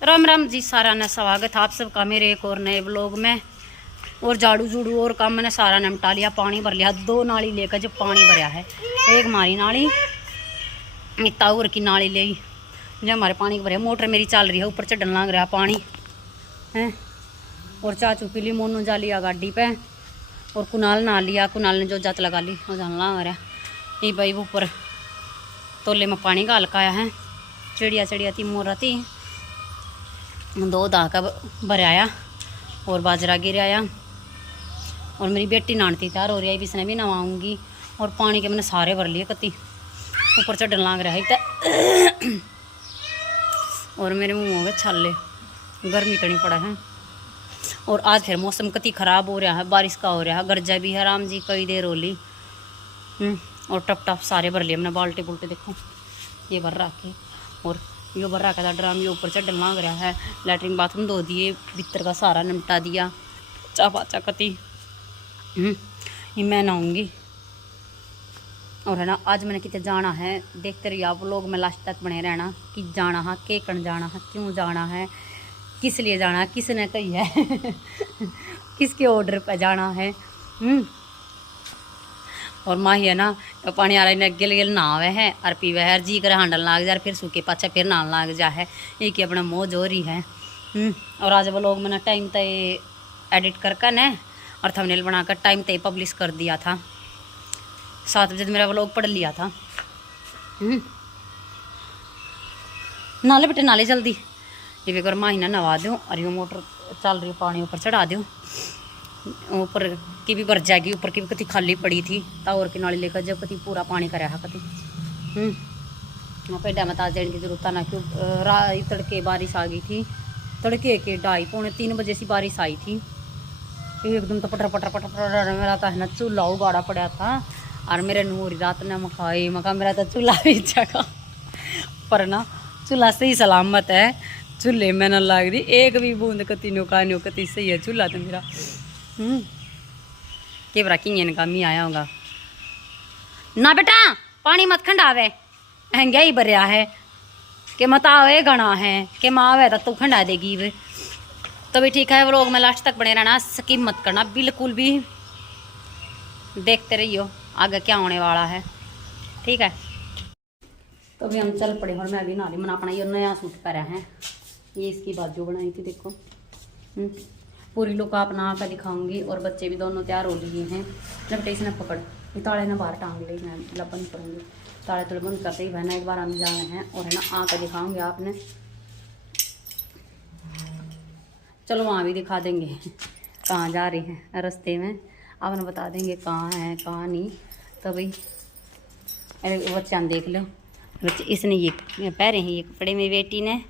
राम राम जी, सारा ने स्वागत आप सबका मेरे एक और नए ब्लॉग में। और झाड़ू झूड़ू और काम मैंने सारा निपटा लिया, पानी भर लिया। 2 नाली लेकर जब पानी भरया है, एक हमारी नाली ताऊर की नाली ले जब हमारे पानी भरे। मोटर मेरी चल रही है, ऊपर चढ़न लग रहा पानी है। और चाचू पी ली, मोनू जा लिया गाड़ी पे, और कुनाल नहा लिया। कुनाल ने जो जात लगा ली वो जान लग रहा। ये भाई वो ऊपर तोले में पानी गाल का आया है। चिड़िया चिड़िया थी, मोरा थी, 2 दाका भर आया और बाजरा गिर आया। और मेरी बेटी नानती तैयार हो रही है, इसने भी नवाऊंगी। और पानी के मैंने सारे भर लिए कति, ऊपर चढ़न लाग रहा है। और मेरे मुँह हो गए छाले, गर्मी इतनी पड़ा है। और आज फिर मौसम कति ख़राब हो रहा है, बारिश का हो रहा है। गरजा भी है राम जी, कई देर होली। और टप टप सारे भर लिए मैंने, बाल्टी बुल्टी देखो ये भर रखे। और ये भर रखा था ड्राम, ये ऊपर चढ़न लाग रहा है। लैट्रिन बाथरूम धो दिए, भीतर का सारा निपटा दिया। चा पाचा कति ये मैं नहाऊंगी। और है ना, आज मैंने कितने जाना है, देखते रहिए आप लोग में लास्ट तक बने रहना कि जाना है, के कण जाना है, क्यों जाना है, किस लिए जाना है, किसने कही है किसके ऑर्डर पर जाना है। और माही है ना, तो पानी आ रहा है, गिल गिल नहावे है और पीवे है। जी कर हांडल लाग जाए, फिर सूखे पाछा फिर नहान लाग जा है। एक ही अपना मौज हो रही है। और आज वो लोग मैंने टाइम तय एडिट करके न और थंबनेल बनाकर टाइम तय पब्लिश कर दिया था। 7 बजे मेरा व्लॉग पढ़ लिया था। नाले बेटे नाले जल्दी ये भी कर माही नवा दूँ। और ये मोटर चल रही, पानी ऊपर चढ़ा दूँ। ऊपर की भी भर जाएगी, ऊपर की भी कति खाली पड़ी थी। तावर की नाली लेकर जब कति पूरा पानी कराया है कति। पेड़ा में ताज देने की जरूरत ना, क्यों तड़के बारिश आ गई थी। तड़के के 2:30 पौने 3 बजे से बारिश आई थी। एकदम तो पटर पटर पटर पटर मेरा तो है ना चूल्हा उगाड़ा पड़ा था। और मेरे नूरी रात ने मखाई मका, मेरा तो चूल्हा भी जगह पर ना चूल्हा सही सलामत है। चूल्हे में ना लग रही एक भी बूंद कति नो कति सही है चूल्हा तो मेरा। के बरा किंगन का मी आया होगा ना बेटा, पानी मत खंडावे, महंगा ही भरया है कि मत आवे गणा है कि माँ आवे तो तू खंडा देगी वे। तो भी ठीक है, वो लोग में लास्ट तक बने रहना, स्किप मत करना बिल्कुल भी। देखते रहियो आगे क्या होने वाला है, ठीक है। तो अभी हम चल पड़े। और मैं अभी नाली मना अपना ये नया सूट पहना है, ये इसकी बाजू बनाई थी देखो। पूरी लुक अपना कर दिखाऊंगी। और बच्चे भी दोनों तैयार हो लिए हैं। जब इसने पकड़ ताले ना बाहर टांग ली, मैं मतलब बंद करूँगी। ताले तुले बंद करते ही बहना एक बार हम जाने हैं। और है ना आकर दिखाऊंगी आपने, चलो वहाँ भी दिखा देंगे कहाँ जा रही हैं रास्ते में। आपने बता देंगे कहाँ है कहाँ नहीं। तो भाई अरे बच्चा देख लो, बच्चे इसने ये पहरे हैं ये कपड़े में बेटी ने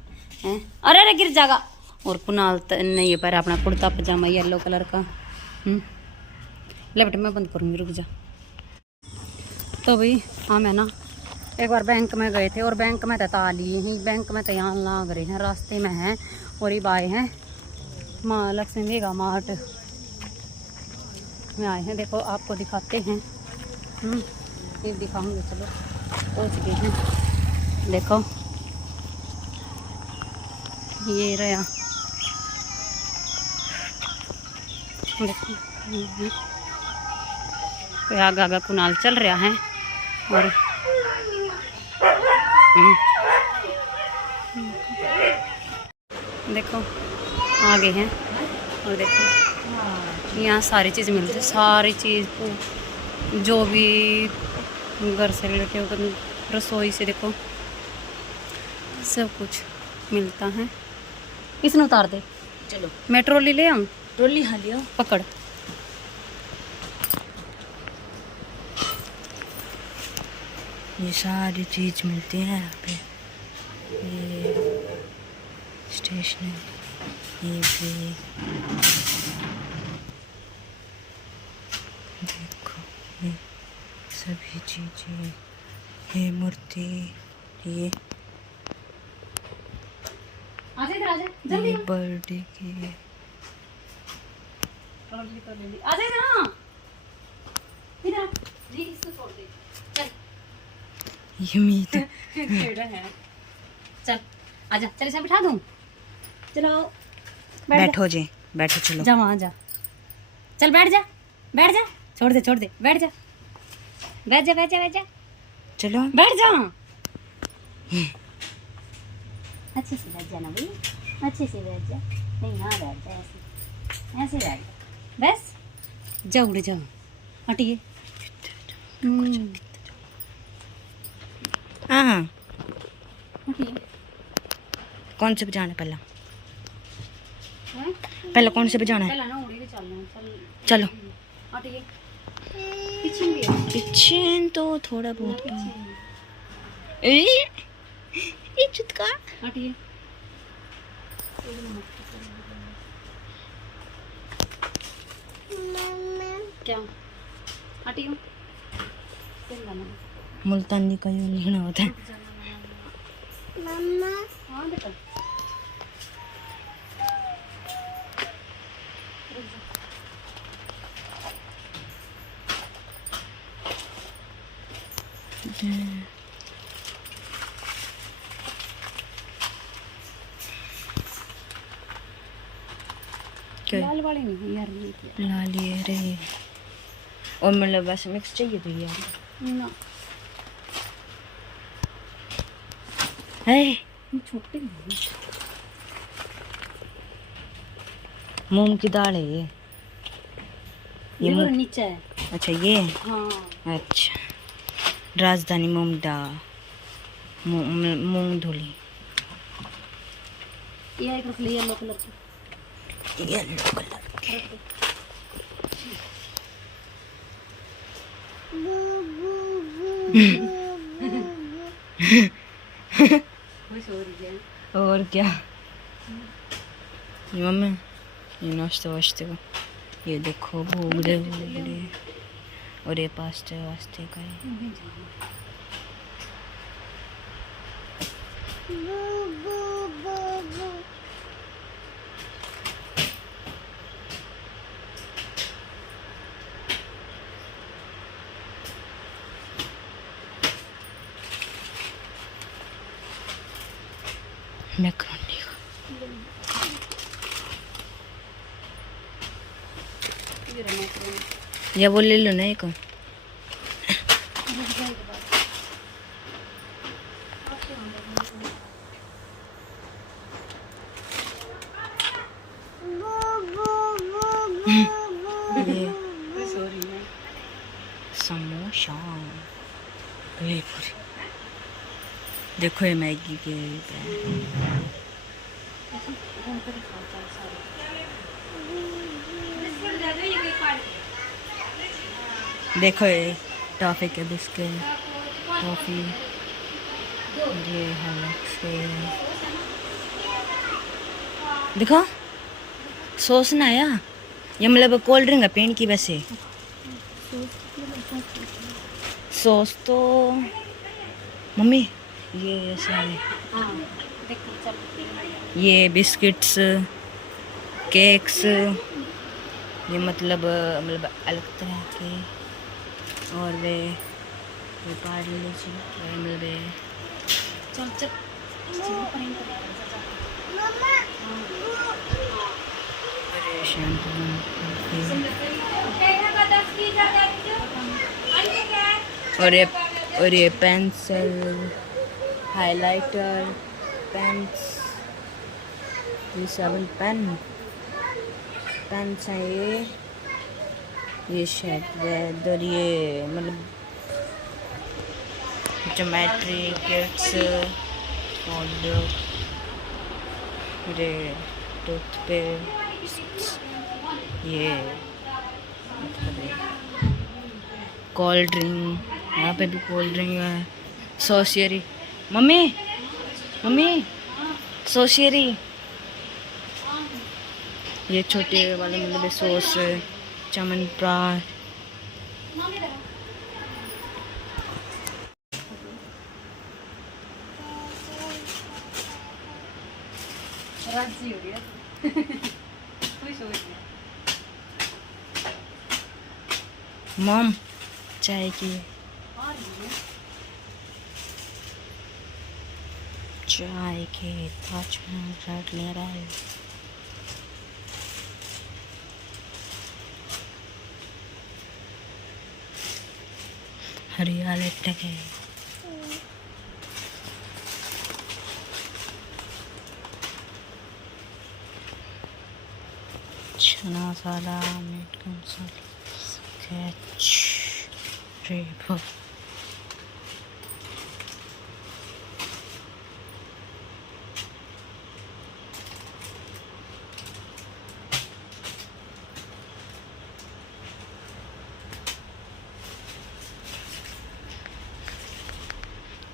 हैं। अरे अरे गिर जाएगा। और कुनाल ने ये पहरा अपना कुर्ता पजामा येलो कलर का। लेफ्ट में बंद करूँगी, रुक जा। तो भाई हम है ना एक बार बैंक में गए थे, और बैंक में तता लिए हैं। बैंक में तो यहाँ लाग रहे हैं, रास्ते में हैं। और ये आए हैं माँ लक्ष्मी मेगा मार्ट में आए हैं। देखो आपको दिखाते हैं, ये दिखाऊंगे। चलो पहुँच गए हैं, देखो ये रहा। देखो तो आगा आगा कुनाल चल रहा है। और देखो आगे हैं। और देखो यहाँ सारी चीज़ मिलती है, सारी चीज़ जो भी घर से रिलेटेड हो, रसोई से देखो सब कुछ मिलता है। इसने उतार दे, चलो मैं ट्रॉली ले आऊँ। ट्रॉली हाँ लिया, पकड़। ये सारी चीज़ मिलती है यहाँ पे। ये स्टेशनरी, ये भी देखो, ये सभी चीज़ें, ये मूर्ति, ये बर्थडे की ये मीट चल आजा, चल इसे बिठा दूँ। चलो बैठो जी, बैठो चलो। जा वहाँ जा, चल बैठ जा, बैठ जा, छोड़ दे छोड़ दे, बैठ जा, बैठ जा, बैठ जा, बैठ जा, चलो बैठ जा। अच्छे से बैठ जाना भाई, अच्छे से बैठ जा, नहीं यहाँ बैठ जा, ऐसे ऐसे बैठ जा, बस जा, उड़ जा, हटिए। हाँ, हटिए। कौन से बजाना पहला? हैं? पहला कौन से बजाना है? पहला ना उड़ी के चलना है, चल चलो। हटिए, पीछे भी है, पीछे तो थोड़ा बहुत पीछे इज्जत का। हटिए। क्या हटियो, मुल्तानी का यूँ लिखना होता है। हाँ बेटा, क्या? लाल वाले नहीं यार, नहीं किया लाल ये रे, और मतलब बस मिक्स चाहिए तो यार ना, है। ये छोटे हैं। मूंग की दाल है ये ये मूंग- नीचे है। अच्छा ये, हाँ अच्छा राजधानी मूंग दाल, मूंग धुली, ये एक रख लिया येलो कलर की, येलो कलर की। खुश हो रही है। और क्या ये मम्मी, ये नाश्ते वाश्ते का, ये देखो भूगड़े भूगड़े, और ये पास्ते वास्ते का है। मैक्रोनी या वो ले लो ना एक। ये समोसा, ये पूरी देखो, ये मैगी के देखो, ये टॉफी के बिस्किट, टॉफी, ये हैलक्स के देखो, सॉस ना आया, ये मतलब कोल्ड ड्रिंक है पेन की वैसे। सॉस तो मम्मी ये ऐसे है। हाँ देखो, चल ये बिस्किट्स, केक्स, ये मतलब अलग तरह के, और वे पार्ले जी, मतलब चल चल अरे शैम्पू, और ये पेंसिल, हाइलाइटर, पेन्स, ये 7 पेन्स हैं ये शायद इधर, ये मतलब ज्योमेट्री किट्स, और ये टूथपेस्ट, ये कोल्ड ड्रिंक, यहाँ पे भी कोल्ड ड्रिंक है, सॉसियरी, मम्मी मम्मी सॉसियरी, ये छोटे वाले मतलब सॉस, च्यवनप्राश, राजी हो गया। खुश हो गया। मम चाय की चाय के ताज में रेड ले रहा है। हरियाली टक है। चना मसाला, मीट का मसाला, स्केच, रेप।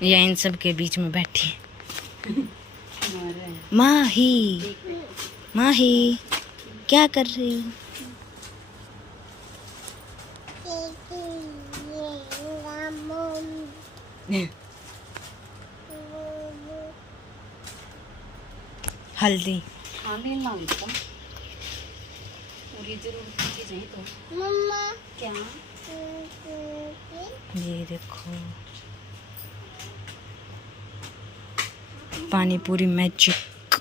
या इन सब के बीच में बैठी माही। माही क्या कर रही हो? हल्दी मम्मा क्या ये देखो पानी पूरी मैजिक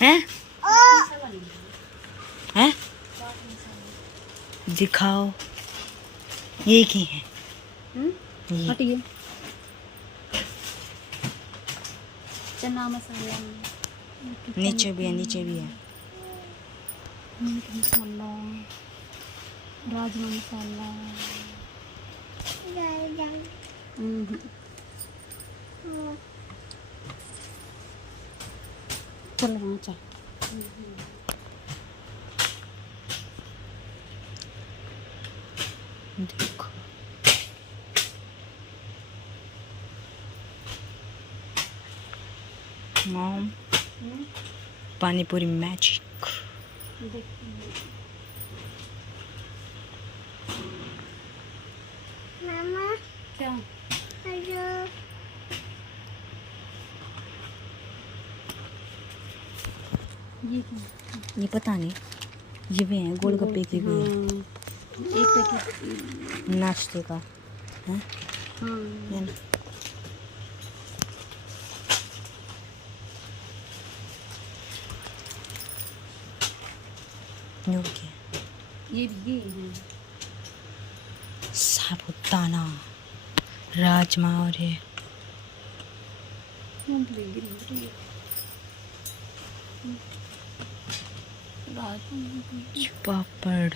है। है दिखाओ ये की है। ये हटिए चना मसाला, नीचे भी है, नीचे भी है। मीट मसाला, राजमा मसाला। चल वहाँ चल। देखो मॉम पानी पूरी मैजिक। मामा क्या हेलो ये क्या? ये पता नहीं, ये भी है गोलगप्पे की भी है। एक पैकेट नाश्ते का है। हाँ ये ना। ये क्या? ये भी है साबुदाना, राजमा और ये पापड़।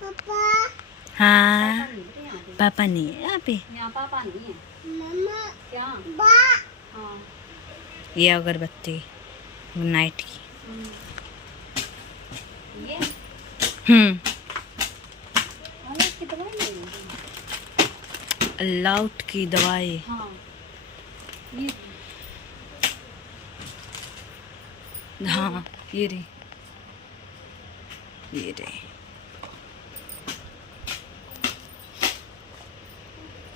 पापा हाँ पापा नहीं है यहाँ पे। यहाँ पापा नहीं है। मम्मा क्या बा हाँ ये अगरबत्ती नाइट की। ये इसकी दवाई नहीं है। लाउट की दवाई। हाँ ये हाँ ये रही, ये रही।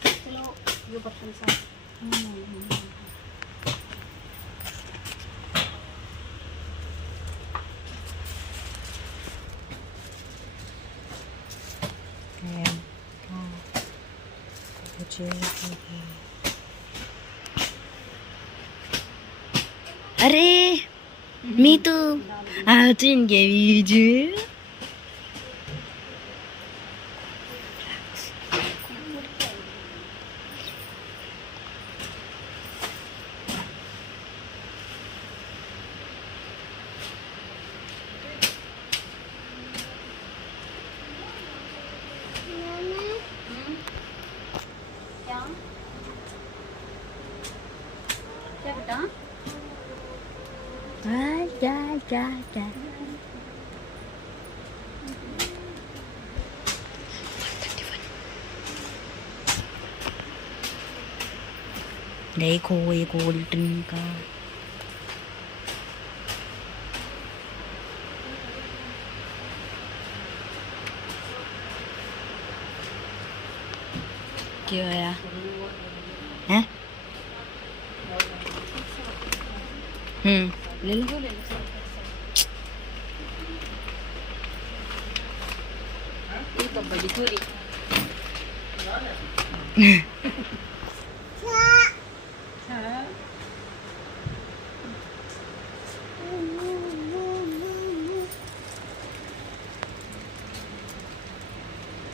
चलो ये बर्तन साफ। अरे मी तो आउटिंग के वीडियो क्या क्या बेटा जा जा जा। देखो ये गोल्डन का क्या होया है? ले लो। ये तो बड़ी थोड़ी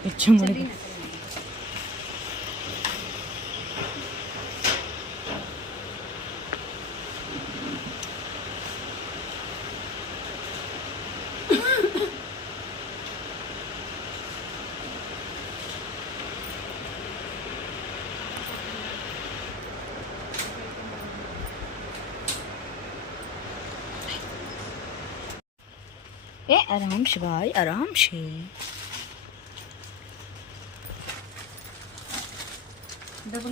अच्छा मुड़ गया। ए आराम से भाई, आराम से। देखो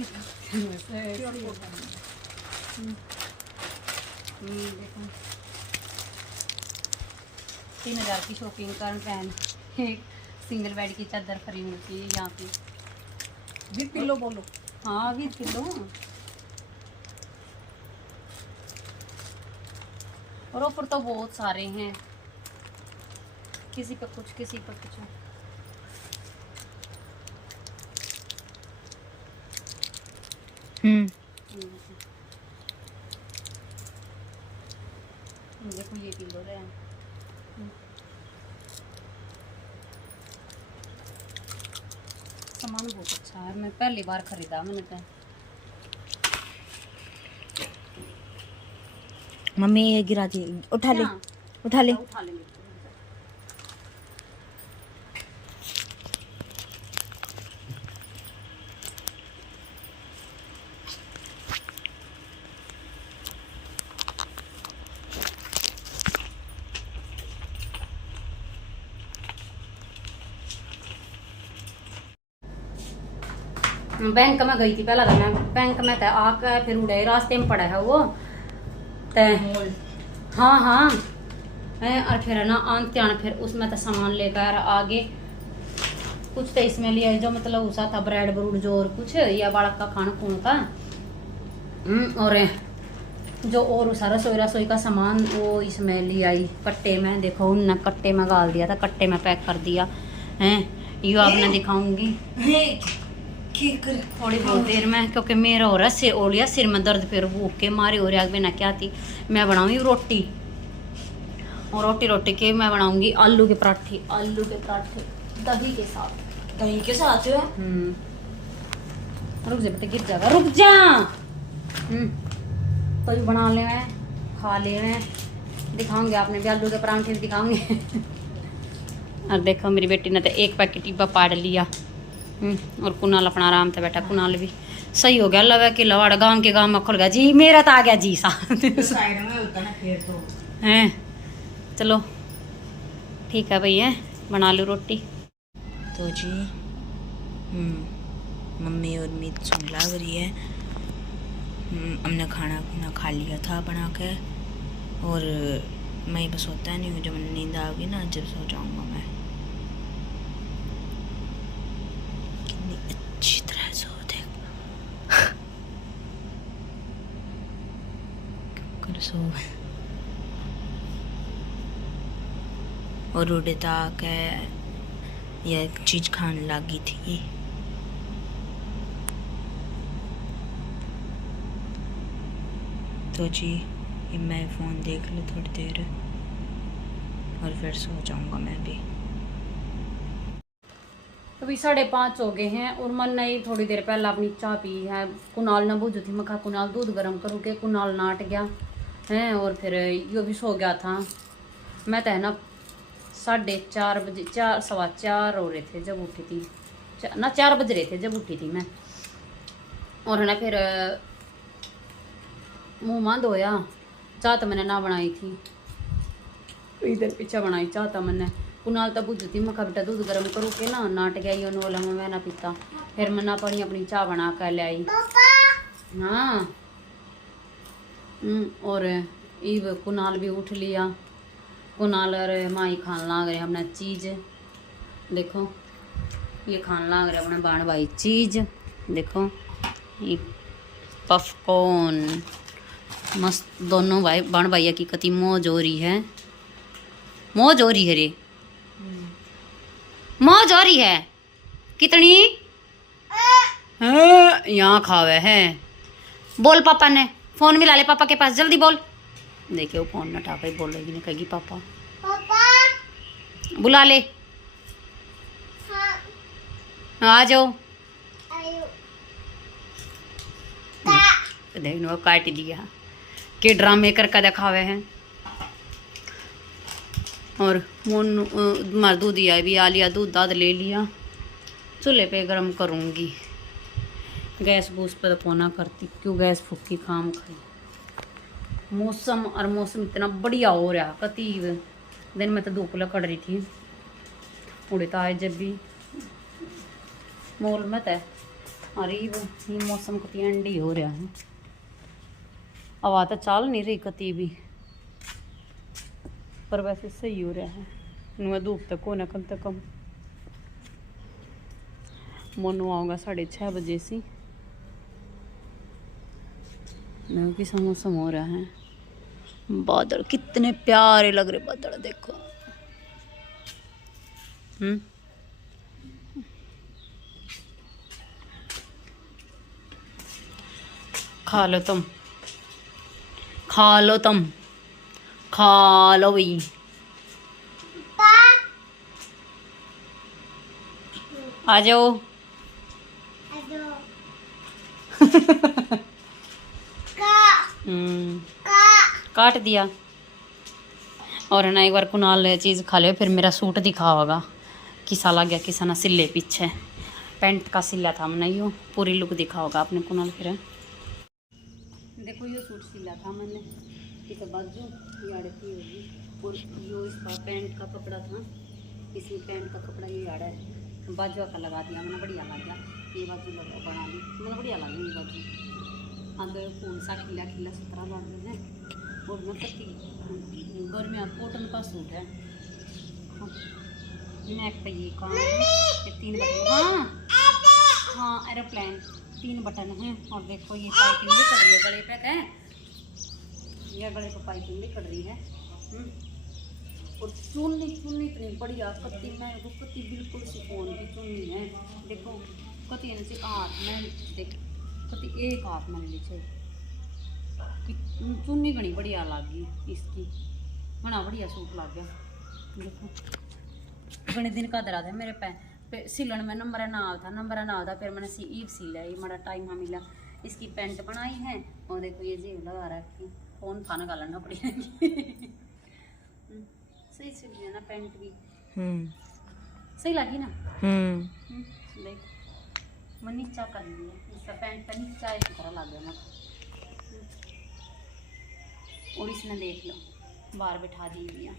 3000 की शॉपिंग कर फैन, एक सिंगल बेड की चादर फ्री मिलती है यहाँ पे विद पिल्लो। बोलो हाँ विद पिल्लो। और ऑफर तो बहुत सारे हैं, किसी पे कुछ किसी पे कुछ। देखो ये पिल्लो है, सामान बहुत अच्छा है, मैं पहली बार खरीदा मैंने तो। मम्मी ये गिरा दी, उठा ले, उठा ले। उठा ले। बैंक में गई थी पहला था मैं, बैंक में था आके फिर उड़े रास्ते में पड़ा है वो ते। हाँ हाँ और फिर है ना आनते आने फिर उसमें तो सामान लेकर आगे कुछ तो इसमें लिया जो मतलब उसा था ब्रेड ब्रूड जो और कुछ या बालक का खाना खून का और जो और उसा रसोई का सामान वो इसमें ले आई कट्टे में। देखो उनने कट्टे में गाल दिया था, कट्टे में पैक कर दिया है। ये आपने दिखाऊंगी थोड़ी बहुत देर में, क्योंकि मेरा हो रहा सिर ओलिया, सिर में दर्द फिर भूख के मारे हो रहा। बिना क्या थी मैं बनाऊंगी रोटी, और रोटी के मैं बनाऊंगी आलू के पराठे, आलू के पराठे दही के साथ। दही के साथ है? रुक जा बेटा, गिर जाएगा, रुक जा। तो जो बना ले हैं, खा ले हैं, दिखाऊंगे आपने भी आलू के पराठे भी दिखाऊंगे। और देखो मेरी बेटी ने तो एक पैकेट डिब्बा पाड़ लिया। और कुनाल अपना आराम से बैठा, कुनाल भी सही हो गया। लगा कि लवाड़ा गांव के गांव में खुल गया जी, मेरा तो आ गया जी साइड में होता ना फिर तो हैं। चलो ठीक है भैया, बना लो रोटी। तो जी मम्मी और मीत सुन लग रही है। हमने खाना पीना खा लिया था बना के, और मैं बस होता नहीं हूँ, जब नींद आ गई ना जब सो जाऊँगा मैं। कितनी अच्छी तरह सो देख कर सो। और उड़ता के यह एक चीज़ खाने लगी थी। तो जी मैं फ़ोन देख लूँ थोड़ी देर और फिर सो जाऊँगा मैं भी। अभी 5:30 हो गए हैं और मन ने थोड़ी देर पहले अपनी चाय पी है। कुनाल ने बुझ थी, मैं कहा कुनाल दूध गर्म करूँ के, कुनाल नाट गया है और फिर यो भी सो गया था। मैं तो है ना 4:30 बजे, 4:15 हो रहे थे जब उठी थी ना, 4 बज रहे थे जब उठी थी मैं। और है ना फिर मुँह मां धोया, चाह तो मैंने ना बनाई थी, इधर पीछे बनाई चाह तो मैंने। कुनाल तो बुझ थी, मैं बेटा दूध गर्म करूँ के ना, नाट गया यो नोला में मैं ना पीता। फिर मैं ना पड़ी अपनी चाह बना कर ले आई। हाँ और ईब कुनाल भी उठ लिया। कुनाल और माई खान लाग रहे हमने चीज़। देखो ये खान लाग रहे अपने बाण भाई चीज़। देखो ये पफकॉर्न मस्त, दोनों भाई बाण भैया की कति मौज हो रही है, मौज हो रही है रे, मौज हो रही है। कितनी हाँ, यहाँ खावे है। बोल पापा ने फोन मिला ले पापा के पास, जल्दी बोल। देखिए वो फोन न उठा पाई, बोलेगी नहीं, कहेगी पापा बुला ले। आ जाओ। देखने वो काट दिया के ड्रामे करके दिखावे हैं। और मोनू मार दूध दिया भी आ लिया, दूध दाद ले लिया, चूल्हे पे गरम करूँगी। गैस बूस पर तो ना करती, क्यों गैस फूकी खाम खाई। मौसम और मौसम इतना बढ़िया हो रहा, कती दिन में तो धूप लकड़ रही थी। उड़ता है जब भी मोल मत है। अरे ये मौसम कती एंडी हो रहा है, हवा तो चाल नहीं रही कती भी, पर वैसे सही हो रहा है। नुआ धूप तक होना कम से कम। मोनू आऊँगा 6:30 बजे से। किसा मौसम हो रहा है। बादल कितने प्यारे लग रहे, बादल देखो। खा लो तुम, खा लो तुम, खा लो भाई। आ जाओ। काट दिया। और है ना, एक बार कुनाल चीज़ खा ले फिर मेरा सूट दिखाओगा किसा लग गया, किसा ना सिले पीछे पैंट का सिला था हमने, यो पूरी लुक दिखाओगा आपने कुनाल। फिर देखो यो सूट सिला था मैंने, किसा बाजू याड़े की होगी, और यो इसका पैंट का कपड़ा था, इसमें पैंट का कपड़ा ये याड़ा है, बाजू का लगा दिया मैंने, बढ़िया लग गया। ये बाजू लगा बना ली मैंने, बढ़िया लग गई ये बाजू। अंदर फूल सा खिला खिला सुथरा लग रहा है। और मैं कति गर्मियाँ कॉटन का सूट है। नेक पे ये काम है, ये 3 बटन। हाँ एरोप्लेन 3 बटन हैं। और देखो ये पाइपिंग भी कर रही है गले पे, है ये गले पे पाइपिंग भी कर रही है। और चुन्नी चुन्नी इतनी बढ़िया, कत्ती में वो कत्ती बिल्कुल सिफोन की चुन्नी है। देखो कत्ती से हाथ में देख, कत्ती एक हाथ में नीचे चुन्नी घनी बढ़िया लगी इसकी, बड़ा बढ़िया सूट लग गया। देखो घने दिन का दरा था मेरे पे सिलन में, नंबर ना था, नंबर ना था, फिर मैंने ईव सी लिया, बड़ा टाइम हाँ मिला। इसकी पैंट बनाई है और देखो ये जेब लगा रखी, फोन था ना गालना पड़ी सही सिल गया ना पैंट भी, सही लगी ना। देख मैं नीचा कर लिया, इसका पैंट का नीचा एक तरह लग गया ना। और इसने देख लो बाहर बिठा दी दिया।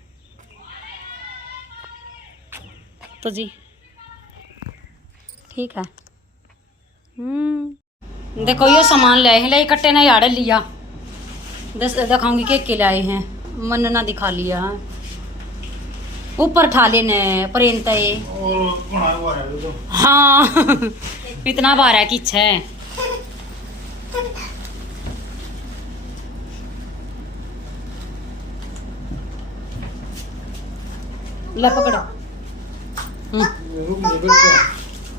तो जी ठीक है। देखो ये सामान ले आए हैं, इकट्ठे ना यार लिया, दिखाऊंगी के लाए हैं, मन ना दिखा लिया। ऊपर ठा लेने परेंत हाँ इतना बार है किछ है। ले पकड़ो।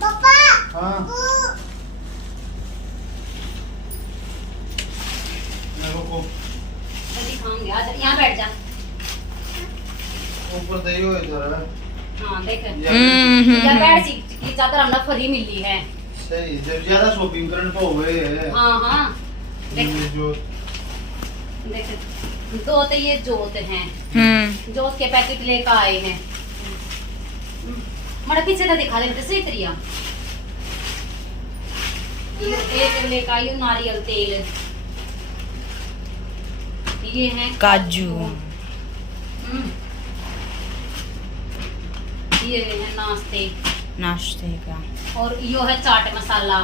पापा हाँ दिखाऊंगी, आ जा यहाँ बैठ जा। ऊपर दे हो इधर है। हाँ देख यहाँ बैठ सी की चादर हमने फ्री मिली है। सही, जब ज्यादा शॉपिंग करने तो हुए है। हाँ हाँ देख जो देख दो तो ये जोत हैं, जोत के पैकेट लेकर आए हैं। मड़ा पीछे का दिखा दे सही तरिया। एक लेकर आई नारियल तेल, ये है काजू, ये है नाश्ते का, और यो है चाट मसाला।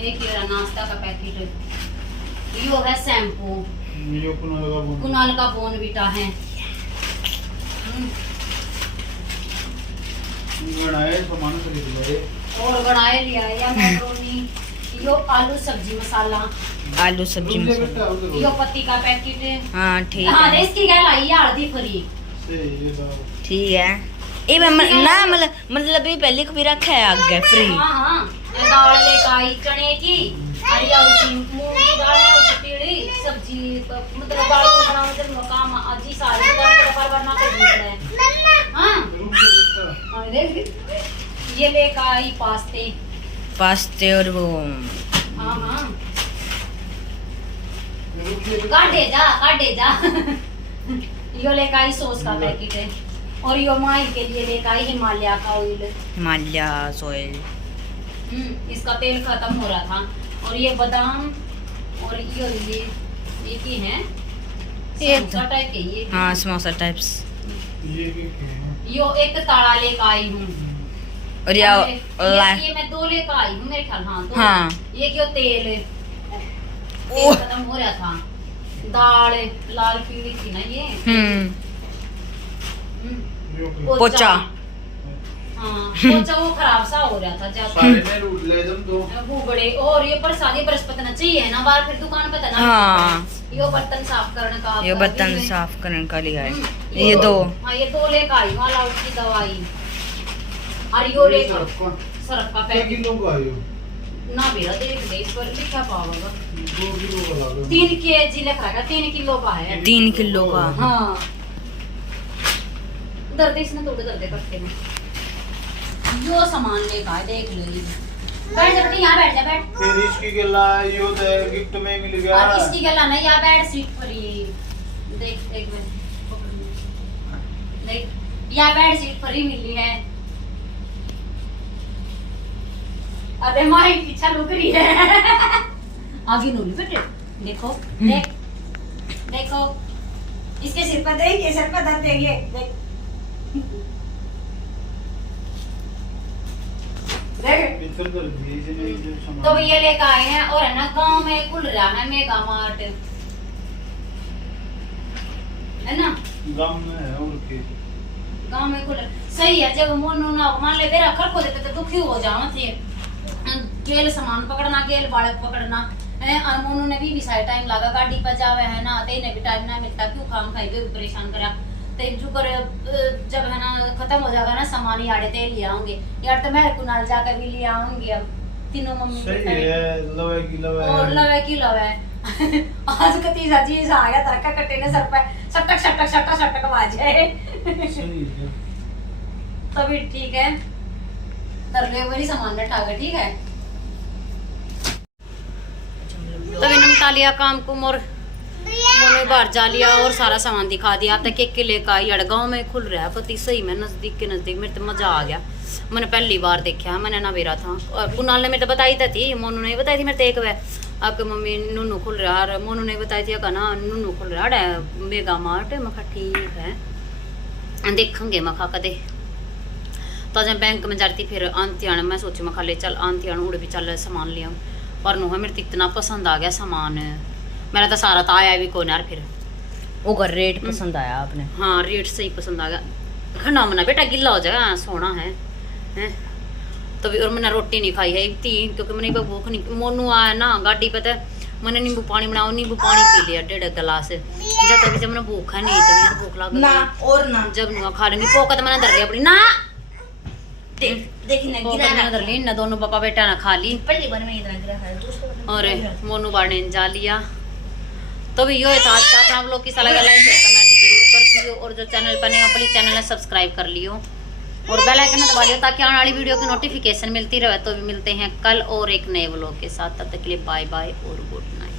एक ये रहा नाश्ता का पैकेट, यो है शैम्पू, कुनाल का बोनविटा है। और बनाए लिया या मैक्रोनी, यो आलू सब्जी मसाला, आलू सब्जी मसाला, यो पत्ती का पैकेट है। हाँ ठीक हाँ है, इसकी क्या लाई हल्दी फ्री। ठीक है। ये ना मतलब ये पहले को भी रखा है आगे फ्री। हाँ हाँ मैं दाल लेकर आई चने की, हरिया उसी मूंग की दाल है, उसी पीली सब्जी, मतलब दाल को बनाओ तो काम अजी सारी दाल पर वरना के भूख रहे हैं। हाँ और देख ये लेकर आई पास्ते और वो हाँ हाँ काटे जा यो लेकर आई सॉस का पैकेट है, और यो माई के लिए लेकर आई हिमालय का ऑयल, हिमालय सोयल। इसका तेल खत्म हो रहा था। और ये बादाम और ये की है समोसा टाइप के ये हाँ समोसा टाइप्स। ये क्या है? यो एक ताड़ा लेकर आई हूँ, और ये मैं 2 लेकर आई हूँ मेरे ख्याल। हाँ 2। हाँ। ये क्यों तेल खत्म हो रहा था। दाल लाल पीली थी ना ये। पोचा। हाँ पोचा वो खराब सा हो रहा था ज्यादा। सारे ने रूट ले तुम तो वो बड़े और ये प्रसादी बृहस्पति न चाहिए ना बार फिर दुकान पे ना। हाँ। यो बर्तन साफ करने का ये बर्तन साफ करने का लिया है। ये ये 2 हाँ ये 2 लेकर आई ऑल आउट की दवाई। और यो लेकर सरफ का क्या पैकेट किलो का आयो? ना मेरा देख दे इस पर लिखा पाएगा 2 किलो का लगा। 3 kg लिख रहा है 3 किलो का है। 3 किलो का। हाँ दर्द इसने थोड़े दर्द करते हैं। जो सामान लेकर आए देख लो ये। बैठ जा बेटी यहाँ बैठ जा बैठ। फिर इसकी गला यो दे गिफ्ट में मिल गया। और इसकी गला नहीं यहाँ बैठ सीट पर ही देख एक मिनट देख यहाँ बैठ सीट पर ही मिली है। अरे मारी पीछा लुक रही है आगे नूली बेटे देखो देख देखो इसके सिर पर देख, ये सिर पर दर्द है ये देख देख। इधर कर दिए इसे जो सामान। तो ये लेकर आए हैं और है ना गांव में खुल रहा है मेगा मार्ट है ना, गांव में है और के गांव में खुल सही है। जब मोनू ना मान ले तेरा खर खोदे तो दुखी हो जाओ थे गेल सामान पकड़ना गेल बालक पकड़ना है। और मोनू ने भी सारा टाइम लगा गाड़ी पर जावे है ना ते ने भी टाइम ना मिलता क्यों काम खाई भी परेशान करा ते जो कर जब है ना खत्म हो जाएगा ना सामान ही आड़े ते ले आऊंगे यार तो मैं कुनाल जाकर भी ले आऊंगी। अब तीनों मम्मी सही है लवे की लवे और लवे की लवे आज का तीसरा चीज आ गया तरका कट्टे ने सर पे सटक सटक सटक सटक बाजे सही है। तभी ठीक है तरले वाली सामान में ठाकर ठीक है। तभी निपटा लिया काम कुम और मोने बाहर जा लिया और सारा सामान दिखा दिया तक एक किले का गाँव में खुल रहा है पति सही में नजदीक के नजदीक मेरे तो मजा आ गया। मैंने पहली बार देखा मैंने ना बेरा था और कुनाल ने मेरे तो बताई थी मोनू ने बताई थी मेरे तो एक वे आपके मम्मी नूनू खुल रहा है मोनू ने बताई थी ना नूनू खुल रहा है मेगा मार्ट। मैं कहा ठीक है देखेंगे मैं कहा कदे तो जब बैंक में जाती फिर आंती आने मैं सोची मैं ले चल आंती आने उड़े भी चल सामान ले आऊँ पर नो है मेरे तो इतना पसंद आ गया सामान मेरा तो सारा तो आया भी कौन यार फिर वो का रेट पसंद आया आपने? हाँ रेट सही पसंद आ गया। खाना मना बेटा गिल्ला हो जाएगा सोना है तो भी और मैंने रोटी नहीं खाई है इतनी क्योंकि मैंने भूख नहीं मोनू आया ना गाड़ी पे तो मैंने नींबू पानी बनाओ नींबू पानी पी लिया 1.5 गिलास जब तक जब मैंने भूख है नहीं तभी भूख लग ना और ना जब नुआ खा लेंगी पोका तो मैंने धर लिया अपनी ना देखने पोका मैंने धर ली ना दोनों पापा बेटा ना खा ली पहली बार में इतना गिरा है दूसरा और मोनू बाड़े ने जा लिया। तो भी यो था आज का अपना आप लोग की सलाह लाइक कमेंट जरूर कर दियो और जो चैनल पर नया प्लीज चैनल ने सब्सक्राइब कर लियो और बेल आइकन दबा लियो ताकि आने वाली वीडियो की नोटिफिकेशन मिलती रहे। तो भी मिलते हैं कल और एक नए व्लॉग के साथ, तब तक के लिए बाय बाय और गुड नाइट।